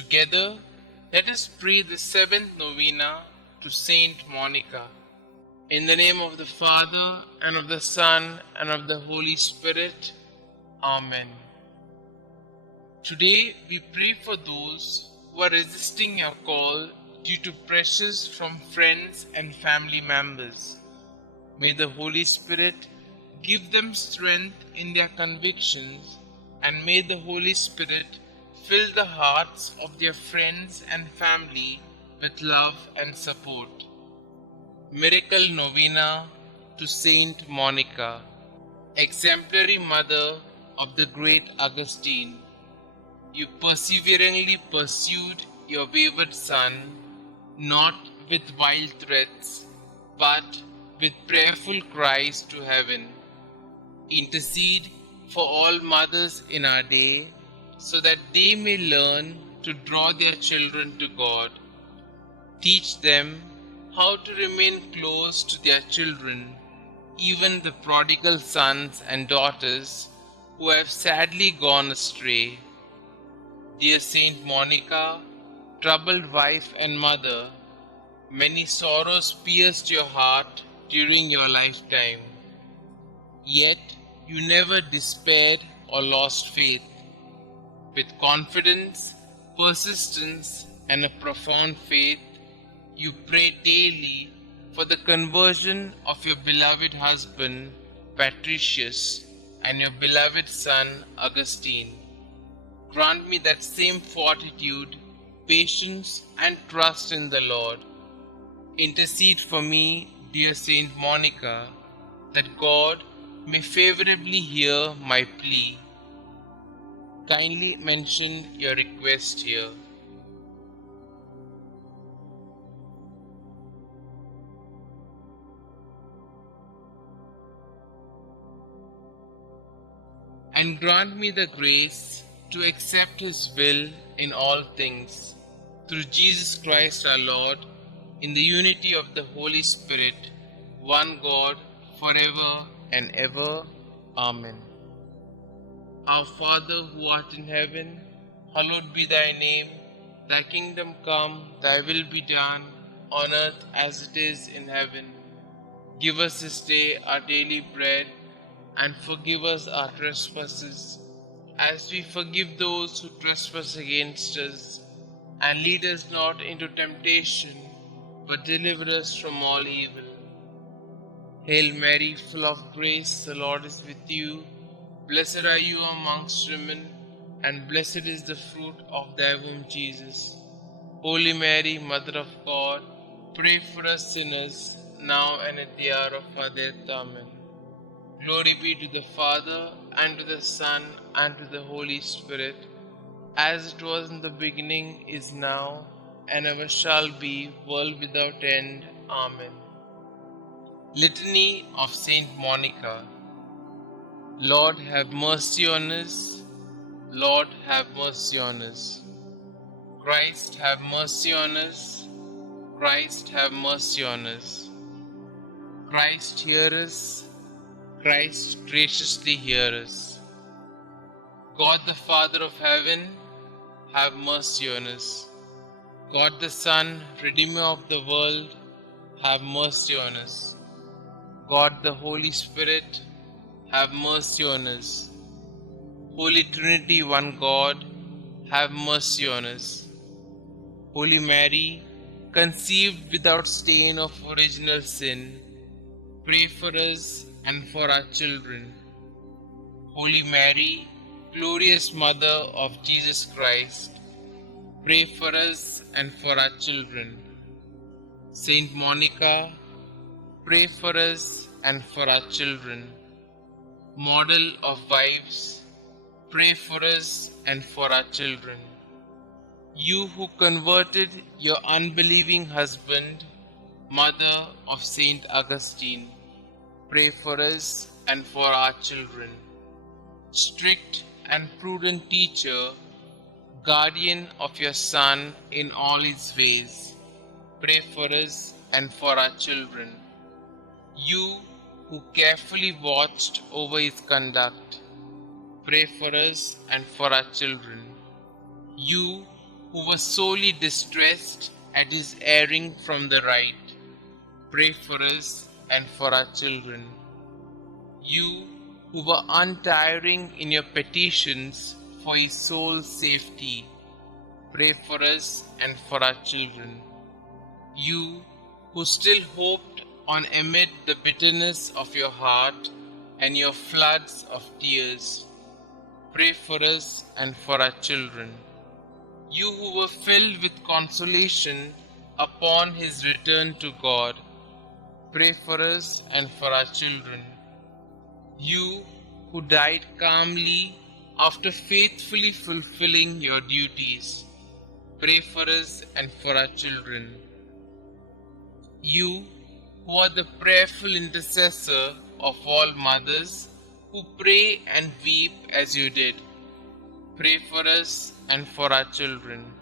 Together, let us pray the seventh novena to Saint Monica. In the name of the Father, and of the Son, and of the Holy Spirit. Amen. Today we pray for those who are resisting your call due to pressures from friends and family members. May the Holy Spirit give them strength in their convictions, and may the Holy Spirit fill the hearts of their friends and family with love and support. Miracle Novena to Saint Monica, exemplary mother of the great Augustine. You perseveringly pursued your wayward son, not with wild threats, but with prayerful cries to heaven. Intercede for all mothers in our day, so that they may learn to draw their children to God. Teach them how to remain close to their children, even the prodigal sons and daughters who have sadly gone astray. Dear Saint Monica, troubled wife and mother, many sorrows pierced your heart during your lifetime. Yet you never despaired or lost faith. With confidence, persistence, and a profound faith, you pray daily for the conversion of your beloved husband, Patricius, and your beloved son, Augustine. Grant me that same fortitude, patience, and trust in the Lord. Intercede for me, dear Saint Monica, that God may favorably hear my plea. Kindly mention your request here. And grant me the grace to accept His will in all things, through Jesus Christ our Lord, in the unity of the Holy Spirit, one God, forever and ever. Amen. Our Father who art in heaven, hallowed be thy name. Thy kingdom come, thy will be done, on earth as it is in heaven. Give us this day our daily bread, and forgive us our trespasses, as we forgive those who trespass against us. And lead us not into temptation, but deliver us from all evil. Hail Mary, full of grace, the Lord is with you. Blessed are you amongst women, and blessed is the fruit of thy womb, Jesus. Holy Mary, Mother of God, pray for us sinners, now and at the hour of our death. Amen. Glory be to the Father, and to the Son, and to the Holy Spirit, as it was in the beginning, is now, and ever shall be, world without end. Amen. Litany of Saint Monica. Lord, have mercy on us. Lord, have mercy on us. Christ, have mercy on us. Christ, have mercy on us. Christ, hear us. Christ, graciously hear us. God the Father of heaven, have mercy on us. God the Son, Redeemer of the world, have mercy on us. God the Holy Spirit, have mercy on us. Holy Trinity, one God, have mercy on us. Holy Mary, conceived without stain of original sin, pray for us and for our children. Holy Mary, glorious Mother of Jesus Christ, pray for us and for our children. Saint Monica, pray for us and for our children. Model of wives, pray for us and for our children. You who converted your unbelieving husband, Mother of Saint Augustine, pray for us and for our children. Strict and prudent teacher, guardian of your Son in all his ways, pray for us and for our children. You who carefully watched over his conduct, pray for us and for our children. You who was sorely distressed at his erring from the right, pray for us and for our children. You who were untiring in your petitions for his soul's safety, pray for us and for our children. You who still hoped on amid the bitterness of your heart and your floods of tears, pray for us and for our children. You who were filled with consolation upon his return to God, pray for us and for our children. You who died calmly after faithfully fulfilling your duties, pray for us and for our children. You who are the prayerful intercessor of all mothers who pray and weep as you did, pray for us and for our children.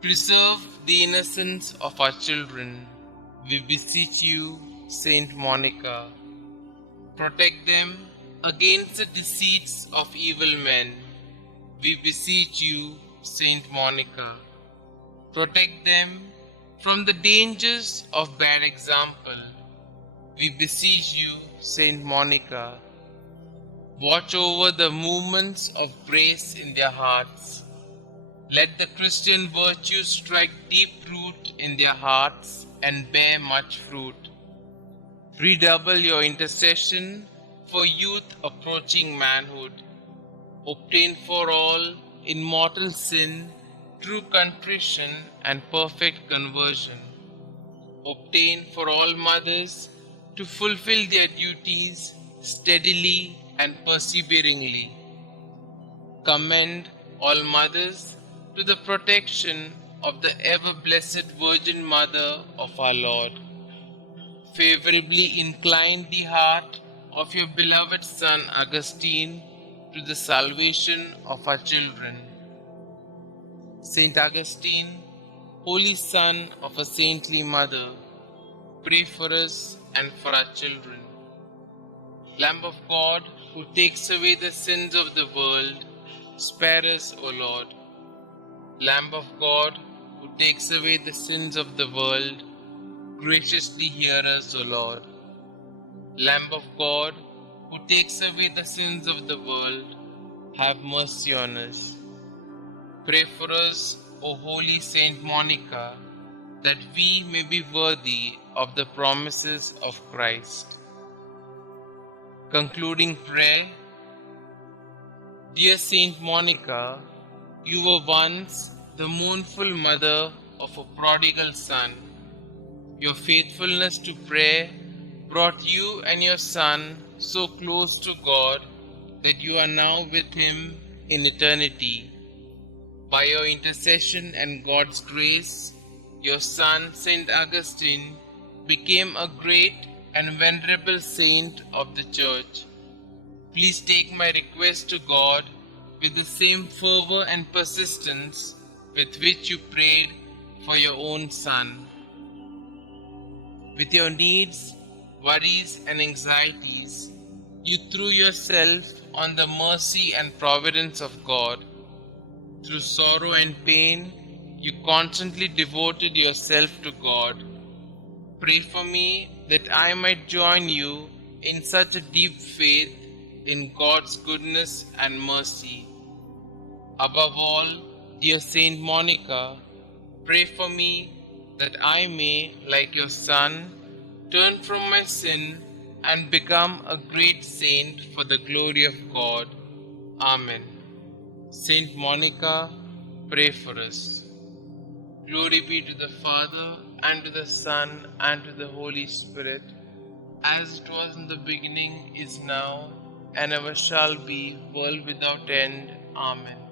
Preserve the innocence of our children, we beseech you, Saint Monica. Protect them against the deceits of evil men, we beseech you, Saint Monica. Protect them from the dangers of bad example, we beseech you, Saint Monica. Watch over the movements of grace in their hearts. Let the Christian virtues strike deep root in their hearts and bear much fruit. Redouble your intercession for youth approaching manhood. Obtain for all in mortal sin true contrition and perfect conversion. Obtain for all mothers to fulfill their duties steadily and perseveringly. Commend all mothers to the protection of the ever-blessed Virgin Mother of our Lord. Favorably incline the heart of your beloved son Augustine to the salvation of our children. Saint Augustine, holy son of a saintly mother, pray for us and for our children. Lamb of God, who takes away the sins of the world, spare us, O Lord. Lamb of God, who takes away the sins of the world, graciously hear us, O Lord. Lamb of God, who takes away the sins of the world, have mercy on us. Pray for us, O holy Saint Monica, that we may be worthy of the promises of Christ. Concluding prayer. Dear Saint Monica, you were once the mournful mother of a prodigal son. Your faithfulness to prayer brought you and your son so close to God that you are now with him in eternity. By your intercession and God's grace, your son, Saint Augustine, became a great and venerable saint of the Church. Please take my request to God with the same fervor and persistence with which you prayed for your own son. With your needs, worries, and anxieties, you threw yourself on the mercy and providence of God. Through sorrow and pain, you constantly devoted yourself to God. Pray for me that I might join you in such a deep faith in God's goodness and mercy. Above all, dear Saint Monica, pray for me that I may, like your son, turn from my sin and become a great saint for the glory of God. Amen. Saint Monica, pray for us. Glory be to the Father, and to the Son, and to the Holy Spirit, as it was in the beginning, is now, and ever shall be, world without end. Amen.